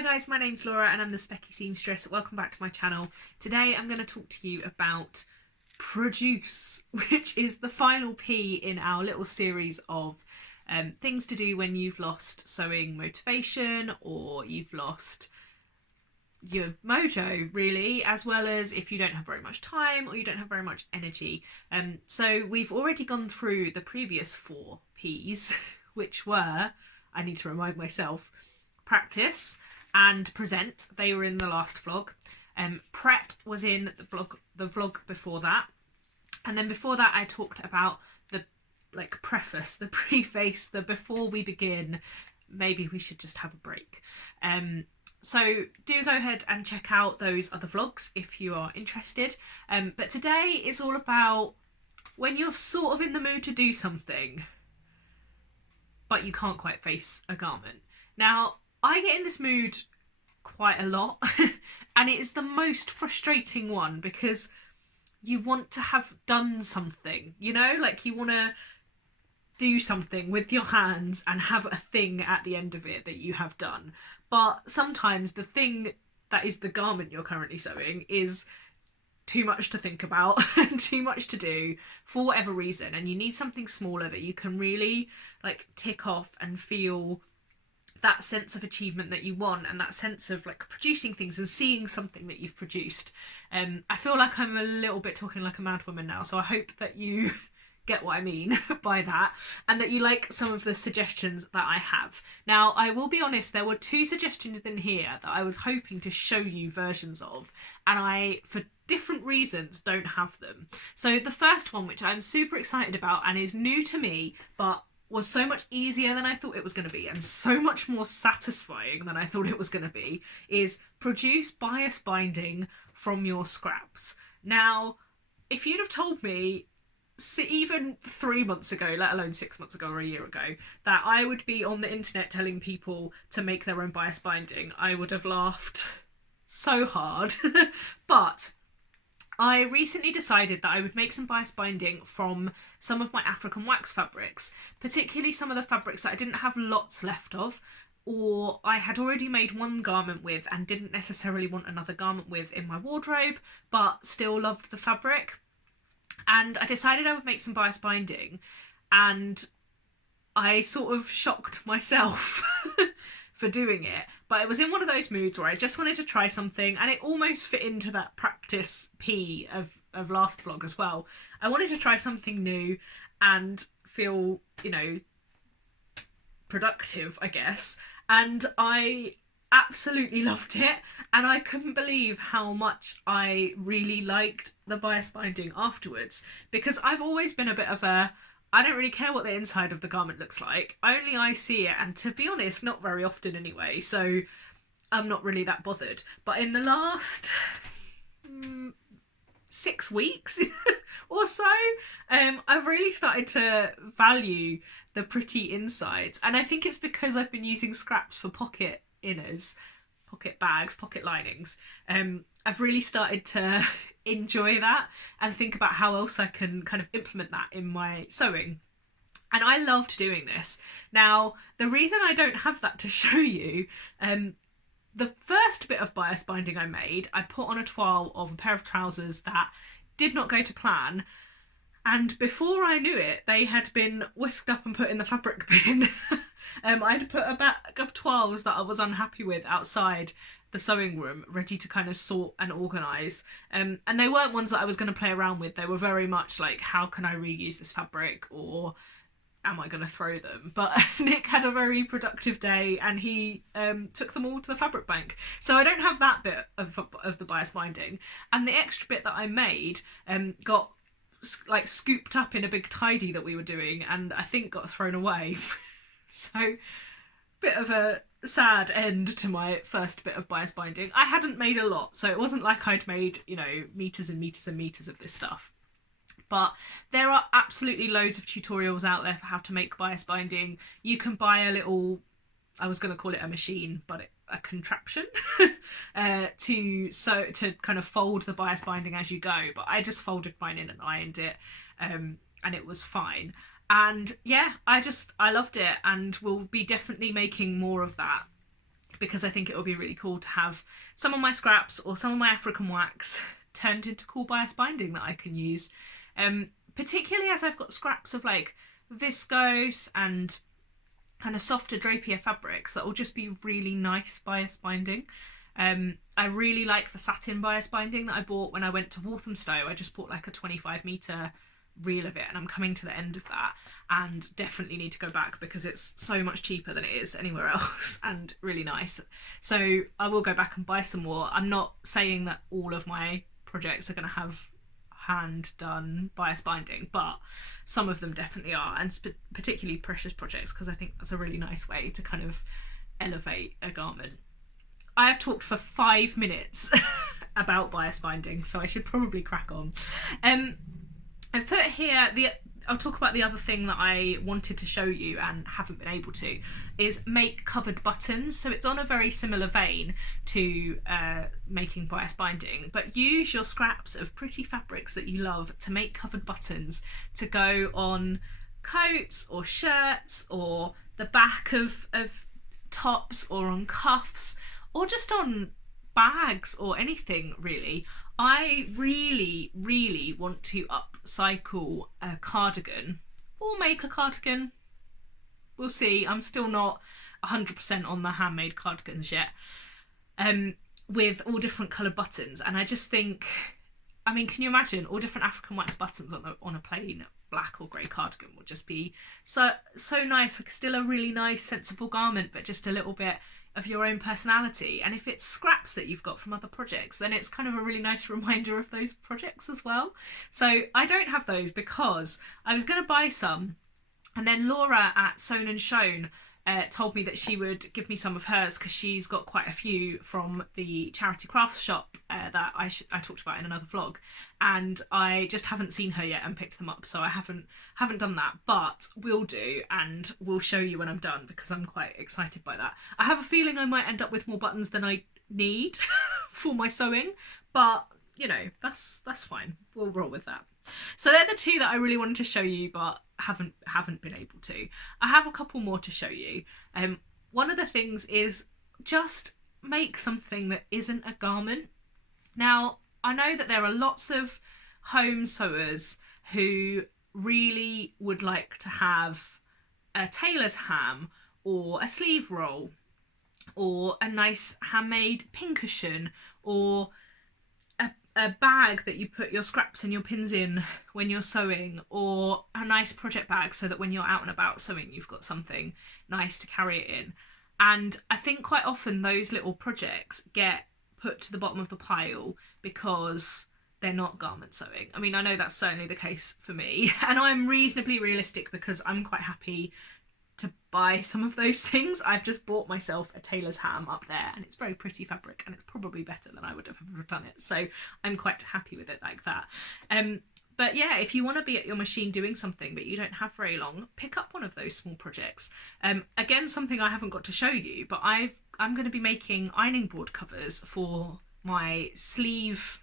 Hi guys, my name's Laura and I'm the Specky Seamstress. Welcome back to my channel. Today I'm going to talk to you about produce, which is the final P in our little series of things to do when you've lost sewing motivation or you've lost your mojo, really, as well as if you don't have very much time or you don't have very much energy. So we've already gone through the previous 4 P's, which were, I need to remind myself, practice and present. They were in the last vlog. Prep was in the vlog before that, and then before that I talked about the preface, the preface, the before we begin, maybe we should just have a break. So do go ahead and check out those other vlogs if you are interested. But today is all about when you're sort of in the mood to do something, but you can't quite face a garment. Now, I get in this mood quite a lot and it is the most frustrating one because you want to have done something, you know, like you want to do something with your hands and have a thing at the end of it that you have done. But sometimes the thing that is the garment you're currently sewing is too much to think about and too much to do for whatever reason, and you need something smaller that you can really tick off and feel that sense of achievement that you want and that sense of producing things and seeing something that you've produced. I feel like I'm a little bit talking like a mad woman now, so I hope that you get what I mean by that and that you like some of the suggestions that I have. Now, I will be honest, there were 2 suggestions in here that I was hoping to show you versions of, and I, for different reasons, don't have them. So the first one, which I'm super excited about and is new to me, but was so much easier than I thought it was going to be and so much more satisfying than I thought it was going to be, is produce bias binding from your scraps. Now, if you'd have told me even 3 months ago, let alone 6 months ago or a year ago, that I would be on the internet telling people to make their own bias binding, I would have laughed so hard. But I recently decided that I would make some bias binding from some of my African wax fabrics, particularly some of the fabrics that I didn't have lots left of, or I had already made one garment with and didn't necessarily want another garment with in my wardrobe, but still loved the fabric. And I decided I would make some bias binding, and I sort of shocked myself for doing it. But it was in one of those moods where I just wanted to try something, and it almost fit into that practice P of last vlog as well. I wanted to try something new and feel, you know, productive, I guess. And I absolutely loved it, and I couldn't believe how much I really liked the bias binding afterwards, because I've always been a bit of a, I don't really care what the inside of the garment looks like, only I see it, and to be honest, not very often anyway, so I'm not really that bothered. But in the last 6 weeks or so, I've really started to value the pretty insides, and I think it's because I've been using scraps for pocket inners, pocket bags, pocket linings. I've really started to enjoy that and think about how else I can kind of implement that in my sewing. And I loved doing this. Now, the reason I don't have that to show you, the first bit of bias binding I made, I put on a toile of a pair of trousers that did not go to plan. And before I knew it, they had been whisked up and put in the fabric bin. I'd put a bag of toiles that I was unhappy with outside the sewing room, ready to kind of sort and organise. And they weren't ones that I was going to play around with. They were very much like, how can I reuse this fabric, or am I going to throw them? But Nick had a very productive day and he took them all to the fabric bank. So I don't have that bit of the bias binding. And the extra bit that I made got scooped up in a big tidy that we were doing, and I think got thrown away. So bit of a sad end to my first bit of bias binding. I hadn't made a lot, so it wasn't like I'd made, you know, meters and meters and meters of this stuff. But there are absolutely loads of tutorials out there for how to make bias binding. You can buy a little, I was going to call it a machine, but a contraption to kind of fold the bias binding as you go. But I just folded mine in and ironed it, and it was fine. And yeah, I loved it, and we'll be definitely making more of that because I think it will be really cool to have some of my scraps or some of my African wax turned into cool bias binding that I can use. Particularly as I've got scraps of like viscose and kind of softer drapier fabrics that will just be really nice bias binding. I really like the satin bias binding that I bought when I went to Walthamstow. I just bought like a 25-metre reel of it, and I'm coming to the end of that, and definitely need to go back because it's so much cheaper than it is anywhere else and really nice. So I will go back and buy some more. I'm not saying that all of my projects are going to have hand done bias binding, but some of them definitely are, and particularly precious projects, because I think that's a really nice way to kind of elevate a garment. I have talked for 5 minutes about bias binding, so I should probably crack on. I've put here I'll talk about the other thing that I wanted to show you and haven't been able to, is make covered buttons. So it's on a very similar vein to making bias binding, but use your scraps of pretty fabrics that you love to make covered buttons to go on coats or shirts or the back of tops or on cuffs or just on bags or anything really. I really, really want to upcycle a cardigan or make a cardigan. We'll see. I'm still not 100% on the handmade cardigans yet, with all different coloured buttons. And I just think, I mean, can you imagine all different African wax buttons on a plain black or grey cardigan would just be so nice. Like still a really nice, sensible garment, but just a little bit of your own personality. And if it's scraps that you've got from other projects, then it's kind of a really nice reminder of those projects as well. So I don't have those because I was going to buy some, and then Laura at Sewn and Shown told me that she would give me some of hers because she's got quite a few from the charity crafts shop that I talked about in another vlog, and I just haven't seen her yet and picked them up, so I haven't done that, but will do, and will show you when I'm done because I'm quite excited by that. I have a feeling I might end up with more buttons than I need for my sewing, but you know, that's fine. We'll roll with that. So they're the two that I really wanted to show you, but haven't been able to. I have a couple more to show you. One of the things is just make something that isn't a garment. Now, I know that there are lots of home sewers who really would like to have a tailor's ham or a sleeve roll or a nice handmade pincushion or a bag that you put your scraps and your pins in when you're sewing, or a nice project bag so that when you're out and about sewing you've got something nice to carry it in. And I think quite often those little projects get put to the bottom of the pile because they're not garment sewing. I mean, I know that's certainly the case for me, and I'm reasonably realistic because I'm quite happy to buy some of those things. I've just bought myself a tailor's ham up there, and it's very pretty fabric, and it's probably better than I would have ever done it, so I'm quite happy with it like that. But yeah, if you want to be at your machine doing something but you don't have very long, pick up one of those small projects. Again, something I haven't got to show you, but I'm going to be making ironing board covers for my sleeve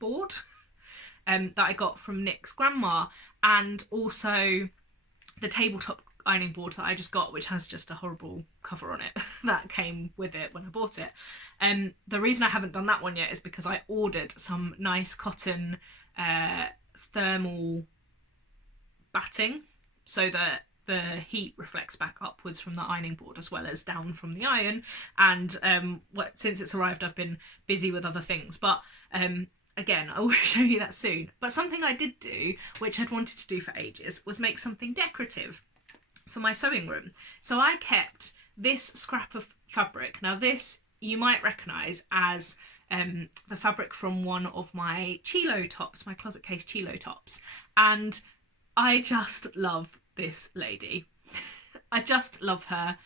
board that I got from Nick's grandma, and also the tabletop ironing board that I just got, which has just a horrible cover on it that came with it when I bought it. The reason I haven't done that one yet is because I ordered some nice cotton thermal batting so that the heat reflects back upwards from the ironing board as well as down from the iron, and since it's arrived I've been busy with other things, but again, I will show you that soon. But something I did do, which I'd wanted to do for ages, was make something decorative for my sewing room. So I kept this scrap of fabric. Now this you might recognise as the fabric from one of my Chilo tops, my closet case Chilo tops, and I just love this lady. I just love her.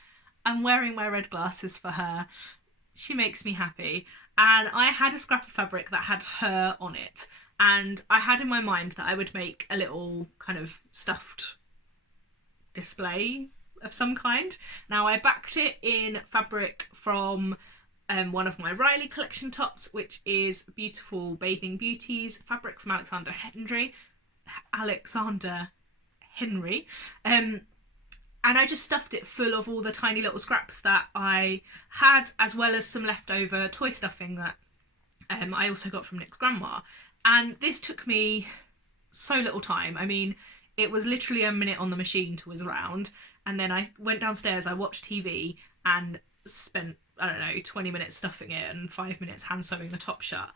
I'm wearing my red glasses for her. She makes me happy. And I had a scrap of fabric that had her on it, and I had in my mind that I would make a little kind of stuffed display of some kind. Now I backed it in fabric from one of my Riley collection tops, which is beautiful Bathing Beauties fabric from Alexander Henry, and And I just stuffed it full of all the tiny little scraps that I had, as well as some leftover toy stuffing that I also got from Nick's grandma. And this took me so little time. I mean, it was literally a minute on the machine to whiz around, and then I went downstairs, I watched TV and spent, I don't know, 20 minutes stuffing it and 5 minutes hand sewing the top shut,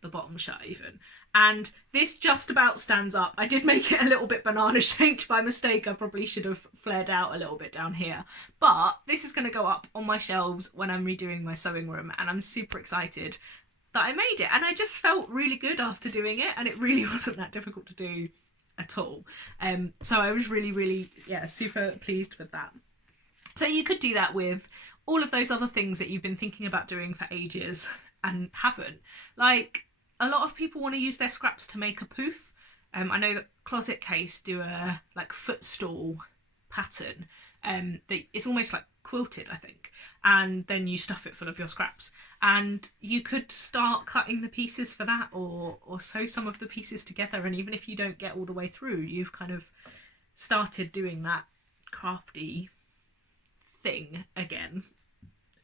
the bottom shut even. And this just about stands up. I did make it a little bit banana shaped by mistake. I probably should have flared out a little bit down here, but this is going to go up on my shelves when I'm redoing my sewing room, and I'm super excited that I made it. And I just felt really good after doing it, and it really wasn't that difficult to do at all. So I was really, yeah, super pleased with that. So you could do that with all of those other things that you've been thinking about doing for ages and haven't. Like, a lot of people want to use their scraps to make a poof. I know that Closet Case do a like footstool pattern that it's almost like quilted, I think, and then you stuff it full of your scraps, and you could start cutting the pieces for that, or sew some of the pieces together, and even if you don't get all the way through, you've kind of started doing that crafty thing again.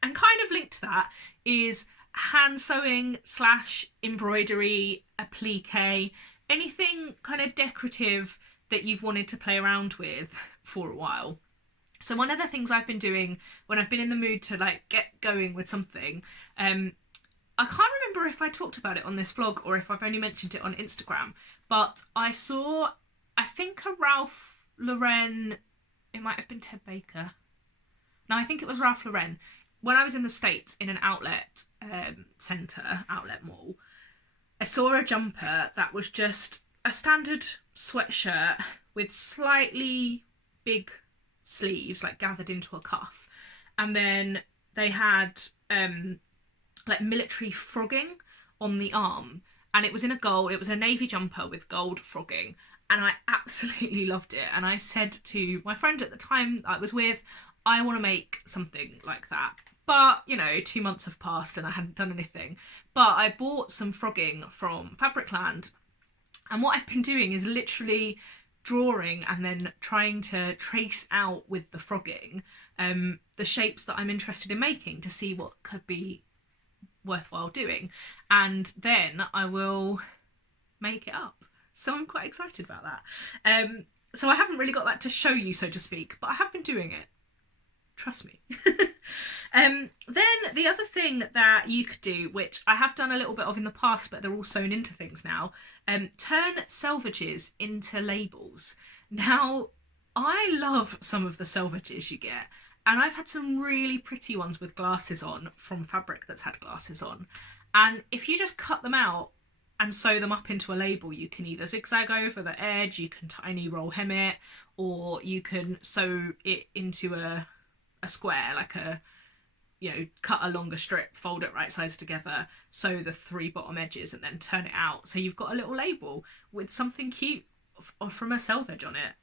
And kind of linked to that is hand sewing / embroidery, applique, anything kind of decorative that you've wanted to play around with for a while. So one of the things I've been doing when I've been in the mood to like get going with something, I can't remember if I talked about it on this vlog or if I've only mentioned it on Instagram, but I saw, I think, a Ralph Lauren, it might have been Ted Baker. No, I think it was Ralph Lauren. When I was in the States in an outlet centre, outlet mall, I saw a jumper that was just a standard sweatshirt with slightly big sleeves, like gathered into a cuff, and then they had like military frogging on the arm, and it was in a gold, it was a navy jumper with gold frogging, and I absolutely loved it. And I said to my friend at the time I was with, I want to make something like that. But, you know, 2 months have passed and I hadn't done anything. But I bought some frogging from Fabricland, and what I've been doing is literally drawing and then trying to trace out with the frogging the shapes that I'm interested in making to see what could be worthwhile doing, and then I will make it up. So I'm quite excited about that. So I haven't really got that to show you, so to speak, but I have been doing it. Trust me. Then the other thing that you could do, which I have done a little bit of in the past, but they're all sewn into things now, turn selvages into labels. Now, I love some of the selvages you get, and I've had some really pretty ones with glasses on from fabric that's had glasses on. And if you just cut them out and sew them up into a label, you can either zigzag over the edge, you can tiny roll hem it, or you can sew it into a square, like a, you know, cut a longer strip, fold it right sides together, sew the 3 bottom edges, and then turn it out. So you've got a little label with something cute from a selvage on it.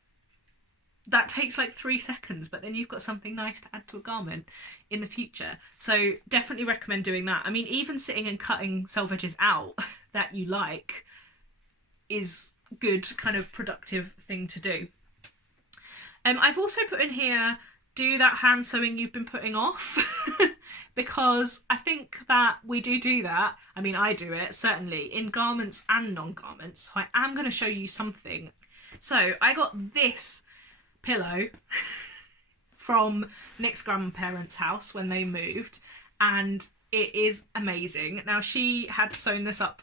That takes like 3 seconds, but then you've got something nice to add to a garment in the future. So definitely recommend doing that. I mean, even sitting and cutting selvages out that you like is good, kind of productive thing to do. I've also put in here, do that hand sewing you've been putting off, because I think that we do that. I mean, I do it certainly in garments and non-garments. So I am going to show you something. So I got this pillow from Nick's grandparents' house when they moved, and it is amazing. Now, she had sewn this up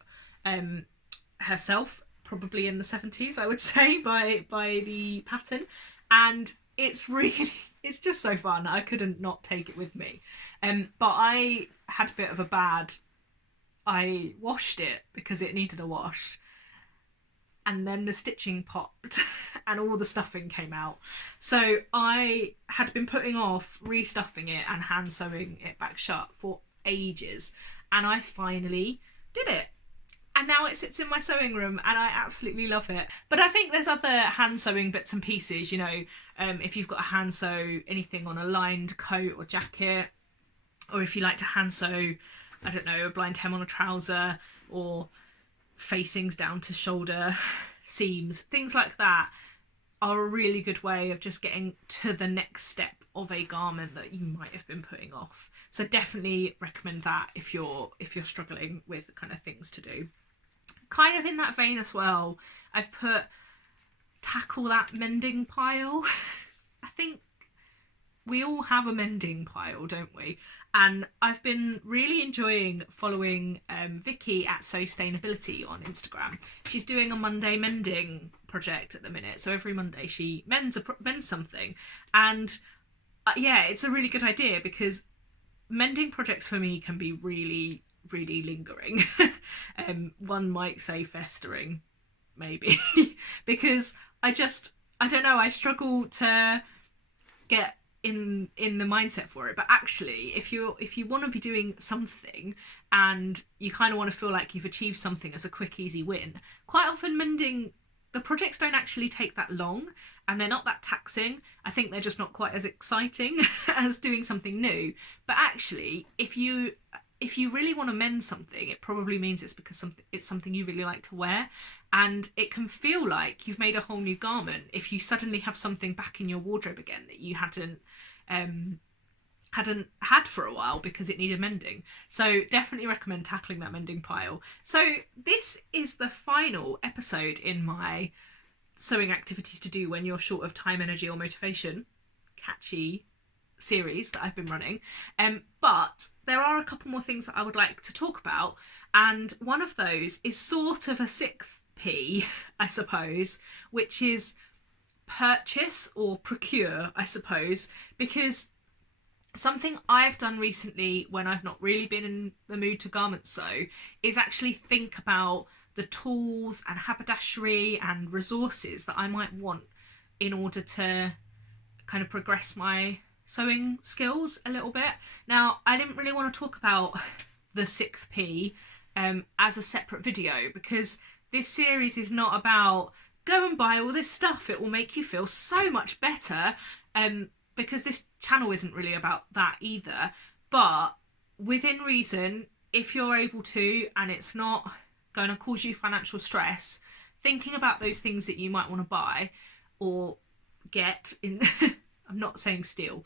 herself, probably in the 70s, I would say, by the pattern, and it's just so fun. I couldn't not take it with me. But I had a bit of a bad, I washed it because it needed a wash, and then the stitching popped and all the stuffing came out. So I had been putting off restuffing it and hand sewing it back shut for ages, and I finally did it. And now it sits in my sewing room and I absolutely love it. But I think there's other hand sewing bits and pieces, you know, if you've got to hand sew anything on a lined coat or jacket, or if you like to hand sew, I don't know, a blind hem on a trouser, or facings down to shoulder seams, things like that. are a really good way of just getting to the next step of a garment that you might have been putting off. So definitely recommend that if you're struggling with kind of things to do. Kind of in that vein as well, I've put tackle that mending pile. I think we all have a mending pile, don't we? And I've been really enjoying following Vicky at Sustainability on Instagram. She's doing a Monday mending project at the minute. So every Monday she mends something. And yeah, it's a really good idea, because mending projects for me can be really, really lingering. One might say festering, maybe, because I don't know, I struggle to get in the mindset for it. But actually, if you want to be doing something and you kind of want to feel like you've achieved something as a quick, easy win, quite often mending, the projects don't actually take that long and they're not that taxing. I think they're just not quite as exciting as doing something new. But actually, if you really want to mend something, it probably means it's because it's something you really like to wear, and it can feel like you've made a whole new garment if you suddenly have something back in your wardrobe again that you hadn't had for a while because it needed mending. So definitely recommend tackling that mending pile. So this is the final episode in my sewing activities to do when you're short of time, energy or motivation catchy series that I've been running, but there are a couple more things that I would like to talk about, and one of those is sort of a sixth P, I suppose, which is purchase or procure, I suppose, because something I've done recently when I've not really been in the mood to garment sew is actually think about the tools and haberdashery and resources that I might want in order to kind of progress my sewing skills a little bit. Now, I didn't really want to talk about the sixth P as a separate video, because this series is not about go and buy all this stuff, it will make you feel so much better, because this channel isn't really about that either. But within reason, if you're able to, and it's not going to cause you financial stress, thinking about those things that you might want to buy or get in I'm not saying steal.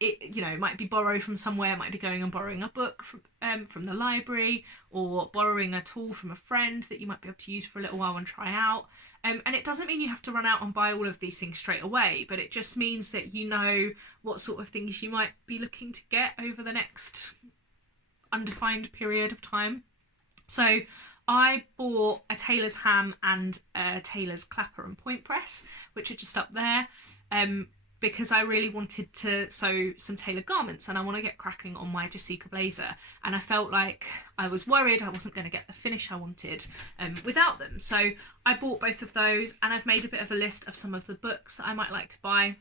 It might be borrow from somewhere, it might be going and borrowing a book from the library, or borrowing a tool from a friend that you might be able to use for a little while and try out. And it doesn't mean you have to run out and buy all of these things straight away, but it just means that you know what sort of things you might be looking to get over the next undefined period of time. So I bought a tailor's ham and a tailor's clapper and point press, which are just up there, because I really wanted to sew some tailored garments and I want to get cracking on my Jessica blazer. And I felt like I was worried I wasn't going to get the finish I wanted without them. So I bought both of those, and I've made a bit of a list of some of the books that I might like to buy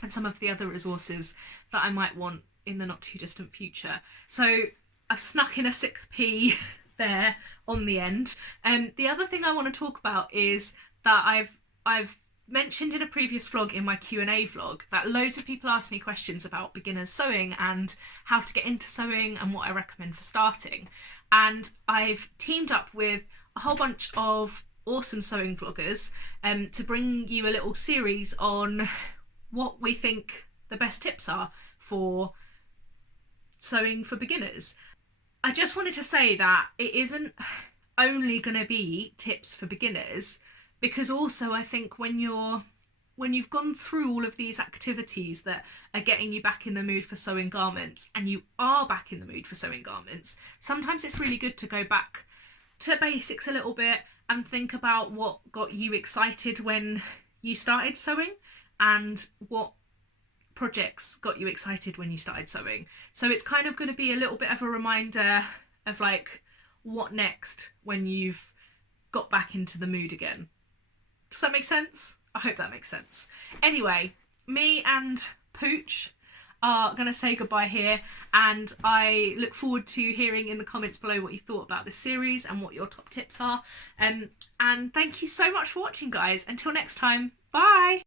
and some of the other resources that I might want in the not too distant future. So I've snuck in a sixth P there on the end. The other thing I want to talk about is that I've mentioned in a previous vlog, in my Q&A vlog, that loads of people ask me questions about beginners sewing and how to get into sewing and what I recommend for starting. And I've teamed up with a whole bunch of awesome sewing vloggers to bring you a little series on what we think the best tips are for sewing for beginners. I just wanted to say that it isn't only going to be tips for beginners, because also I think when you've gone through all of these activities that are getting you back in the mood for sewing garments, and you are back in the mood for sewing garments, sometimes it's really good to go back to basics a little bit and think about what got you excited when you started sewing and what projects got you excited when you started sewing. So it's kind of going to be a little bit of a reminder of like what next when you've got back into the mood again. Does that make sense? I hope that makes sense. Anyway, me and Pooch are going to say goodbye here, and I look forward to hearing in the comments below what you thought about this series and what your top tips are. And thank you so much for watching, guys. Until next time, bye!